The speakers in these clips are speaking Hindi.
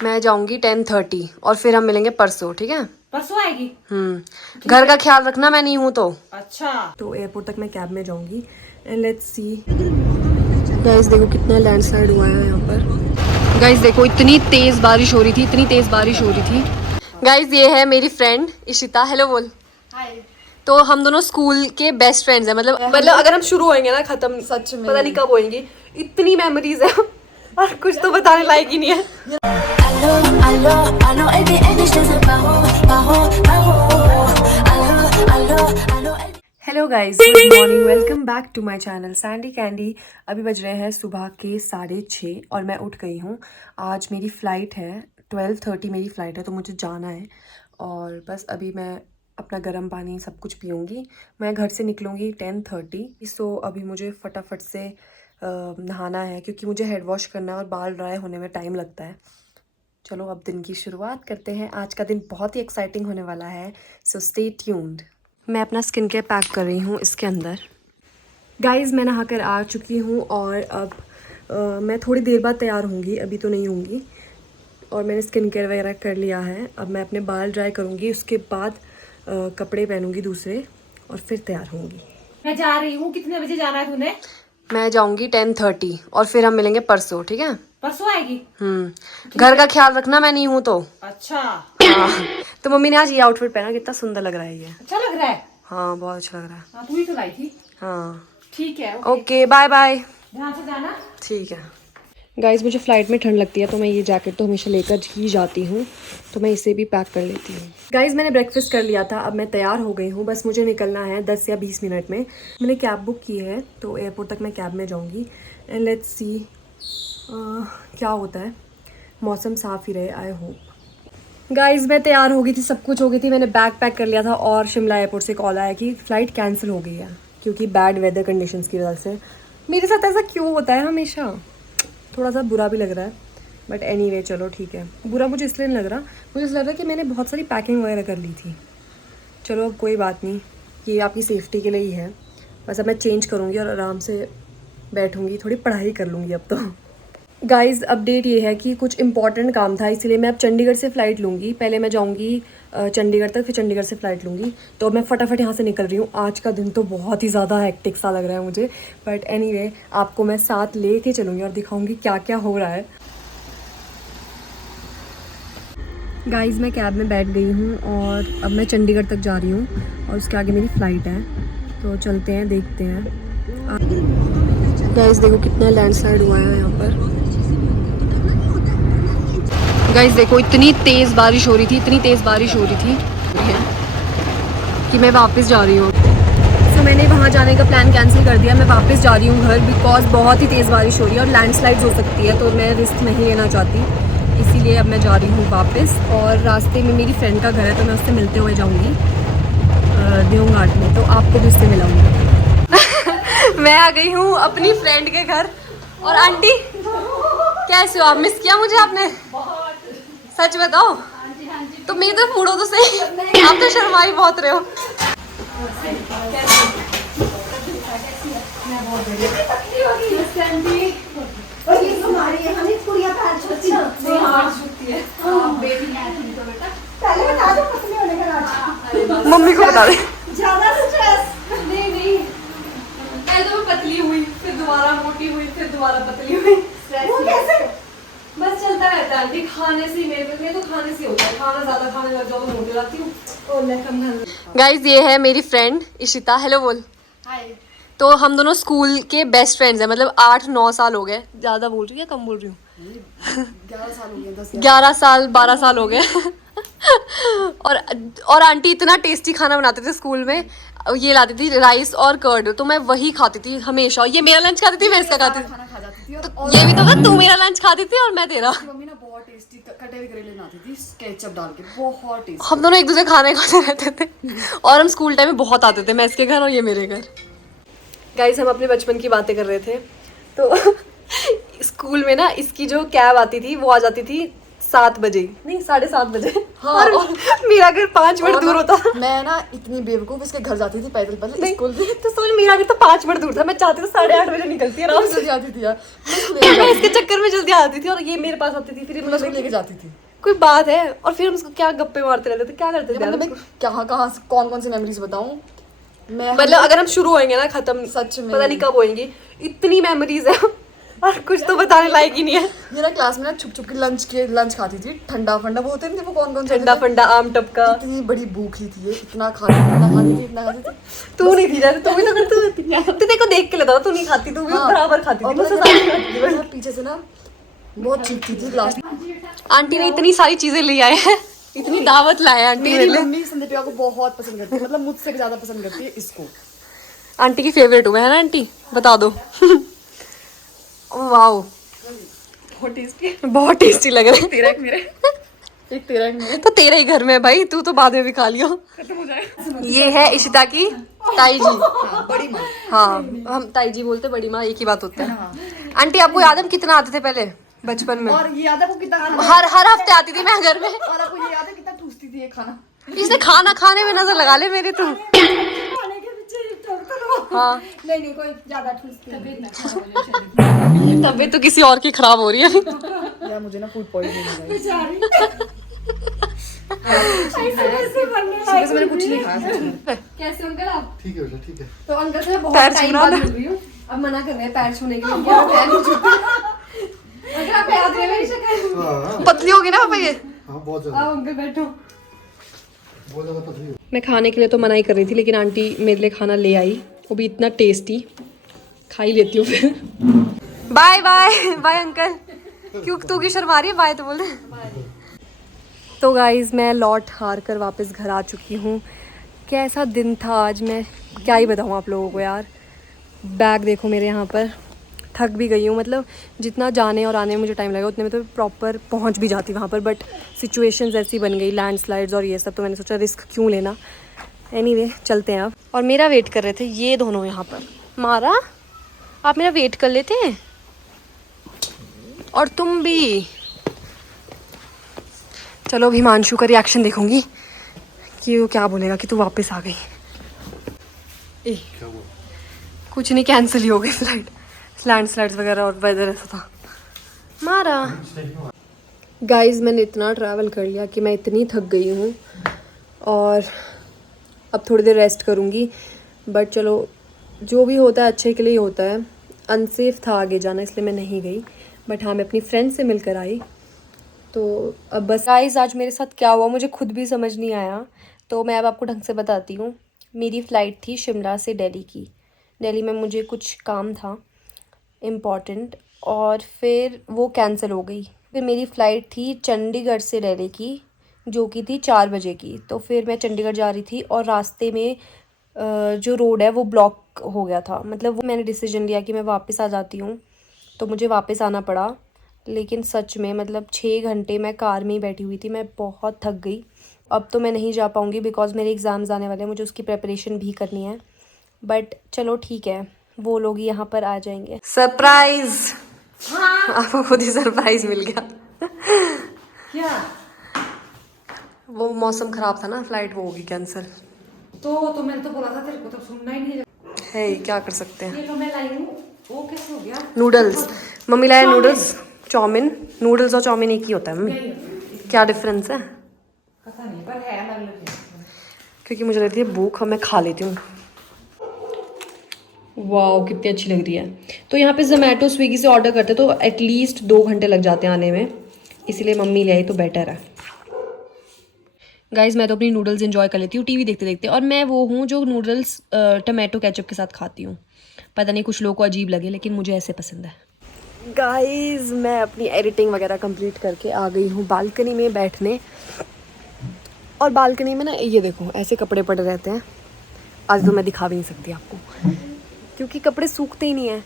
मैं जाऊंगी 10:30 और फिर हम मिलेंगे परसों, ठीक है? परसों आएगी? घर का ख्याल रखना, मैं नहीं हूँ तो। अच्छा। तो एयरपोर्ट तक मैं कैब में जाऊंगी एंड लेट्स सी। गाइस देखो कितना लैंडस्लाइड हुआ है यहाँ पर। गाइस देखो इतनी तेज बारिश हो रही थी, इतनी तेज बारिश हो रही थी। गाइस ये है मेरी फ्रेंड इशिता, हेलो बोल। हाय। तो हम दोनों स्कूल के बेस्ट फ्रेंड्स हैं, मतलब अगर हम शुरू होएंगे ना खत्म सच में पता नहीं कब होएंगी। इतनी मेमोरीज है और कुछ तो बताने लायक ही नहीं है। Hello guys, good morning, welcome back to my channel Sandy Candy. अभी बज रहे हैं सुबह के 6:30 और मैं उठ गई हूँ। आज मेरी फ़्लाइट है 12:30, मेरी फ़्लाइट है तो मुझे जाना है। और बस अभी मैं अपना गर्म पानी सब कुछ पीऊँगी। मैं घर से निकलूँगी 10:30, सो अभी मुझे फटाफट से नहाना है क्योंकि मुझे हेड वॉश करना है और बाल ड्राई होने में टाइम लगता है। चलो अब दिन की शुरुआत करते हैं। आज का दिन बहुत ही एक्साइटिंग होने वाला है, सो स्टे ट्यून्ड। मैं अपना स्किन केयर पैक कर रही हूँ इसके अंदर। गाइस मैं नहा कर आ चुकी हूँ और अब मैं थोड़ी देर बाद तैयार होंगी, अभी तो नहीं होंगी। और मैंने स्किन केयर वगैरह कर लिया है। अब मैं अपने बाल ड्राई करूँगी, उसके बाद कपड़े पहनूँगी दूसरे और फिर तैयार होंगी। मैं जा रही हूँ। कितने बजे जाना है तूने? मैं जाऊँगी 10:30 और फिर हम मिलेंगे परसों, ठीक है? परसों आएगी? घर का ख्याल रखना, मैं नहीं हूँ तो। अच्छा। हाँ। तो मम्मी ने आज ये आउटफिट पहना, कितना सुंदर लग रहा है ये। अच्छा लग रहा है? हाँ बहुत अच्छा लग रहा है। हाँ, तू ही तो लाई थी। हाँ ठीक है। Okay bye bye. ध्यान से जाना। ठीक है। गाइस मुझे फ़्लाइट में ठंड लगती है तो मैं ये जैकेट तो हमेशा लेकर ही जाती हूँ, तो मैं इसे भी पैक कर लेती हूँ। गाइस मैंने ब्रेकफास्ट कर लिया था, अब मैं तैयार हो गई हूँ, बस मुझे निकलना है 10 या 20 मिनट में। मैंने कैब बुक की है तो एयरपोर्ट तक मैं कैब में जाऊँगी एंड लेट्स सी क्या होता है। मौसम साफ़ ही रहे, आई होप। गाइस मैं तैयार हो गई थी, सब कुछ हो गई थी, मैंने बैग पैक कर लिया था और शिमला एयरपोर्ट से कॉल आया कि फ़्लाइट कैंसिल हो गई है क्योंकि बैड वेदर कंडीशंस की वजह से। मेरे साथ ऐसा क्यों होता है हमेशा? थोड़ा सा बुरा भी लग रहा है बट एनीवे चलो ठीक है। बुरा मुझे इसलिए नहीं लग रहा, मुझे ऐसा लग रहा है कि मैंने बहुत सारी पैकिंग वगैरह कर ली थी। चलो अब कोई बात नहीं, ये आपकी सेफ्टी के लिए ही है। बस अब मैं चेंज करूँगी और आराम से बैठूँगी, थोड़ी पढ़ाई कर लूँगी अब तो। गाइस अपडेट ये है कि कुछ इंपॉर्टेंट काम था, इसलिए मैं अब चंडीगढ़ से फ़्लाइट लूँगी। पहले मैं जाऊँगी चंडीगढ़ तक, फिर चंडीगढ़ से फ़्लाइट लूँगी। तो मैं फटाफट यहाँ से निकल रही हूँ। आज का दिन तो बहुत ही ज़्यादा हेक्टिक सा लग रहा है मुझे, बट एनीवे आपको मैं साथ ले के चलूँगी और दिखाऊँगी क्या क्या हो रहा है। गाइस मैं कैब में बैठ गई हूँ और अब मैं चंडीगढ़ तक जा रही हूँ और उसके आगे मेरी फ़्लाइट है, तो चलते हैं देखते हैं। गाइस देखो कितना लैंडस्लाइड हुआ है यहाँ पर। गाइस देखो इतनी तेज़ बारिश हो रही थी, इतनी तेज़ बारिश हो रही थी कि मैं वापस जा रही हूँ। तो मैंने वहाँ जाने का प्लान कैंसिल कर दिया, मैं वापस जा रही हूँ घर, बिकॉज बहुत ही तेज़ बारिश हो रही है और लैंडस्लाइड्स हो सकती है, तो मैं रिस्क नहीं लेना चाहती, इसीलिए अब मैं जा रही हूँ वापस। और रास्ते में मेरी फ्रेंड का घर है तो मैं उससे मिलते हुए जाऊँगी देवघाट में, तो आपको भी उससे मिलाऊंगी। मैं आ गई हूँ अपनी फ्रेंड के घर। और आंटी कैसे हो आप? मिस किया मुझे आपने? सच बताओ। तो मेरी तरफ मुड़ो तो सही, आप तो शर्माई बहुत रहे हो। मम्मी को बता दे। ज्यादा स्ट्रेस नहीं नहीं, पहले तो मैं पतली हुई, फिर दोबारा मोटी हुई, फिर दोबारा पतली हुई। वो कैसे? बस चलता रहता है आंटी, खाने से मेरे तो खाने से होता है। खाना ज्यादा खाने लग जाओ तो मोटी जाती हूँ और मैं कम खाने। गाइज ये है मेरी फ्रेंड इशिता, हेलो बोल। हाय। तो हम दोनों स्कूल के बेस्ट फ्रेंड्स हैं, मतलब 8-9 साल हो गए। ज़्यादा बोल रही हूँ या कम बोल रही हूँ? 11 साल हो गए, 11 साल 12 साल हो गए। और आंटी इतना टेस्टी खाना बनाते थे स्कूल में, ये लाती थी राइस और कर्ड, तो मैं वही खाती थी हमेशा। ये मेरा लंच खाती थी, मैं इसका खाती थी। खाना खा जाती थी। तो ये भी तो था, तू मेरा लंच खाती थी और मैं तेरा। मम्मी ना बहुत टेस्टी कटे हुए करेले बनाती थी केचप डाल के, बहुत टेस्टी। हम दोनों एक दूसरे खाने खाते रहते थे और हम स्कूल टाइम में बहुत आते थे, मैं इसके घर और ये मेरे घर। गाइस हम अपने बचपन की बातें कर रहे थे तो स्कूल में ना इसकी जो कैब आती थी वो आ जाती थी 7 बजे, नहीं 7:30 बजे। हाँ, और मेरा घर 5 मिनट दूर होता। मैं ना इतनी बेवकूफ इसके घर जाती थी पैदल पैदल स्कूल में। तो समझ, मेरा घर तो 5 मिनट दूर था। मैं चाहती तो 8:30 बजे निकलती आराम से। जल्दी आती थी यार, मैं इसके चक्कर में जल्दी आती थी और ये मेरे पास आती थी। फिर मैं उसको लेके जाती थी। कोई बात है। और फिर हम उसको क्या गप्पे मारते रहते थे, क्या करते थे यार मतलब मैं उसको? कहाँ से कौन सी मेमोरीज बताऊं मैं। मतलब अगर हम शुरू होएंगे ना खत्म सच में पता नहीं कब होएंगी, इतनी मेमोरीज है और कुछ तो बताने लायक ही नहीं है। मेरा क्लास में ना छुप छुप के लंच खाती थी। ठंडा फंडा वो होते नहीं थे, वो कौन से ठंडा फंडा आम टपका। इतनी बड़ी भूखी थी ये, इतना खाती थी। तू नहीं थी जैसे, तू भी तो करती थी। तू देखो देख के लगा, तू नहीं खाती, तू भी बराबर खाती थी, मुझसे ज्यादा खाती थी। मैं पीछे से ना बहुत चीखती थी क्लास में। आंटी ने इतनी सारी चीजें ले आए हैं, इतनी दावत लाए हैं आंटी मेरी ने। मम्मी संदीपिया को बहुत पसंद करती है, मतलब मुझसे भी ज्यादा पसंद करती है इसको। आंटी की फेवरेट हूँ मैं, है ना आंटी? बता दो। वाओ, बहुत टेस्टी लग रहा है। तेरा एक मेरा एक तेरा एक मेरा तो तेरे ही घर में है भाई, तू तो बाद में भी खा लियो। खत्म हो जाएगा। ये है इशिता की ताई जी। हाँ, बड़ी माँ। हाँ, हम ताई जी बोलते, बड़ी माँ एक ही बात होता है। आंटी आपको याद है हम कितना आते थे पहले बचपन में? और ये याद है वो कितना हर हफ्ते आती थी मैं घर में। और आपको ये याद है कितना ठूसती थी ये खाना? इसने खाना खाने में नजर लगा ले मेरे। तुम खाने के पीछे ठोकता था। हाँ, नहीं कोई ज्यादा ठूसती तबीयत तो किसी और की खराब हो रही है। यार मुझे ना फूड पॉइजनिंग हो गई। बेचारी। ऐसे बनने सुबह से मैंने कुछ नहीं खाया सच में। कैसे अंकल आप? ठीक है बेटा, ठीक है। तो अंकल से बहुत पैर टाइम छूना बाद ना। मिल रही हूँ। अब मना कर रहे हैं पैर छूने के लिए। क्या पैर नहीं छूते? अंकल आप याद रहे मेरी शक्ल? हाँ पतली होगी ना पापा ये। हाँ, बहुत ज्यादा, आओ अंकल बैठो। बहुत ज्यादा पतली हो। मैं खाने के लिए तो मना ही कर रही थी, लेकिन आंटी मेरे लिए खाना ले आई, वो भी इतना टेस्टी। खा ही लेती हूँ फिर। Bye bye bye uncle. क्यों तू की शर्मा रही है? बाय तो बोल रहे। तो गाइज मैं लौट हार कर वापस घर आ चुकी हूँ। कैसा दिन था आज, मैं क्या ही बताऊँ आप लोगों को यार। बैग देखो मेरे यहाँ पर, थक भी गई हूँ। मतलब जितना जाने और आने में मुझे टाइम लगा उतने में तो प्रॉपर पहुँच भी जाती वहाँ पर, बट सिचुएशंस ऐसी बन गई, लैंडस्लाइड्स और ये सब, तो मैंने सोचा रिस्क क्यों लेना। एनीवे चलते हैं अब। और मेरा वेट कर रहे थे ये दोनों यहाँ पर। मारा, आप मेरा वेट कर लेते हैं। और तुम भी। चलो अभी हिमांशु का रिएक्शन देखूंगी कि वो क्या बोलेगा कि तू वापस आ गई। क्या हुआ? कुछ नहीं, कैंसिल ही हो गई फ्लाइट। लैंडस्लाइड्स वगैरह और वेदर ऐसा था। मारा। गाइस मैंने इतना ट्रैवल कर लिया कि मैं इतनी थक गई हूँ और अब थोड़ी देर रेस्ट करूँगी। बट चलो जो भी होता है अच्छे के लिए ही होता है। अनसेफ था आगे जाना, इसलिए मैं नहीं गई। बट हाँ, मैं अपनी फ्रेंड से मिलकर आई। तो अब बस गाइस आज मेरे साथ क्या हुआ मुझे खुद भी समझ नहीं आया, तो मैं अब आपको ढंग से बताती हूँ। मेरी फ़्लाइट थी शिमला से दिल्ली की। दिल्ली में मुझे कुछ काम था इम्पॉर्टेंट, और फिर वो कैंसिल हो गई। फिर मेरी फ़्लाइट थी चंडीगढ़ से दिल्ली की, जो कि थी 4 बजे की। तो फिर मैं चंडीगढ़ जा रही थी और रास्ते में जो रोड है वो ब्लॉक हो गया था। मतलब वो मैंने डिसीजन लिया कि मैं वापस आ जाती हूँ, तो मुझे वापस आना पड़ा। लेकिन सच में मतलब 6 घंटे मैं कार में ही बैठी हुई थी, मैं बहुत थक गई। अब तो मैं नहीं जा पाऊँगी बिकॉज़ मेरे एग्ज़ाम्स आने वाले हैं, मुझे उसकी प्रिपरेशन भी करनी है। बट चलो ठीक है, वो लोग यहाँ पर आ जाएंगे। सरप्राइज! हाँ, आपको खुद ही सरप्राइज मिल गया। क्या? वो मौसम ख़राब था ना, फ्लाइट वो होगी कैंसिल। तो मैंने तो बोला था तेरे को, तो सुनना ही नहीं। है क्या कर सकते हैं। ये तो मैं लाई हूँ, वो कैसे हो गया? नूडल्स मम्मी लाए, नूडल्स चाउमीन। नूडल्स और चाउमीन एक ही होता है मम्मी, क्या डिफरेंस है? पता नहीं, पर है अलग अलग। क्योंकि मुझे लगती है भूख, मैं खा लेती हूँ। वाओ कितनी अच्छी लग रही है। तो यहाँ पे जोमेटो स्विगी से ऑर्डर करते तो एटलीस्ट 2 घंटे लग जाते हैं आने में, इसीलिए मम्मी ले आई तो बेटर है। गाइज मैं तो अपनी नूडल्स एंजॉय कर लेती हूँ टीवी देखते देखते, और मैं वो हूँ जो नूडल्स टमाटो केचप के साथ खाती हूँ। पता नहीं कुछ लोगों को अजीब लगे, लेकिन मुझे ऐसे पसंद है। गाइज मैं अपनी एडिटिंग वगैरह कंप्लीट करके आ गई हूँ बालकनी में बैठने। और बालकनी में ना ये देखो ऐसे कपड़े पड़े रहते हैं। आज तो मैं दिखा भी नहीं सकती आपको, क्योंकि कपड़े सूखते ही नहीं हैं।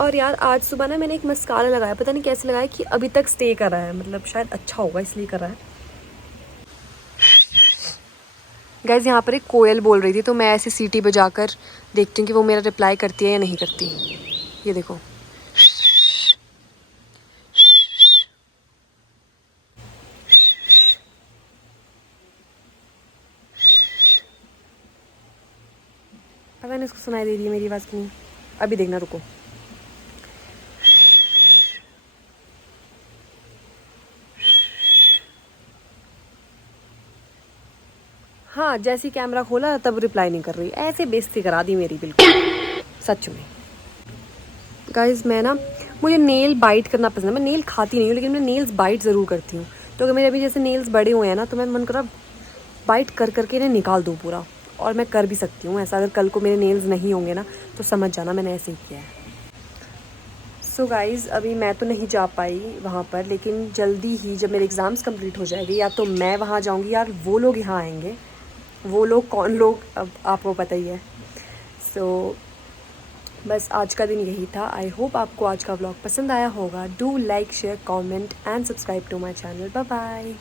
और यार आज सुबह ना मैंने एक मस्कारा लगाया, पता नहीं कैसे लगाया कि अभी तक स्टे कर रहा है, मतलब शायद अच्छा होगा इसलिए कर रहा है। गाइज यहाँ पर एक कोयल बोल रही थी, तो मैं ऐसे सीटी बजाकर देखती हूँ कि वो मेरा रिप्लाई करती है या नहीं करती। ये देखो पता नहीं इसको सुनाई दे रही है मेरी आवाज़ की नहीं। अभी देखना, रुको। हाँ, जैसे ही कैमरा खोला तब रिप्लाई नहीं कर रही, ऐसे बेइज्जती करा दी मेरी बिल्कुल, सच में। गाइज मैं ना, मुझे नेल बाइट करना पसंद है। मैं नेल खाती नहीं हूँ लेकिन मैं नेल्स बाइट ज़रूर करती हूँ। तो अगर मेरे अभी जैसे नेल्स बड़े हुए हैं ना, तो मैं मन करा बाइट कर करके इन्हें निकाल दूँ पूरा। और मैं कर भी सकती हूँ ऐसा, अगर कल को मेरे नेल्स नहीं होंगे ना तो समझ जाना मैंने ऐसे ही किया है। सो गाइज़ अभी मैं तो नहीं जा पाई वहाँ पर, लेकिन जल्दी ही जब मेरे एग्ज़ाम्स कंप्लीट हो जाएंगे या तो मैं वहाँ जाऊँगी या वो लोग यहाँ आएंगे। वो लोग कौन लोग अब आपको पता ही है। सो बस आज का दिन यही था। आई होप आपको आज का व्लॉग पसंद आया होगा। Do like, share, comment and subscribe to my channel. Bye bye.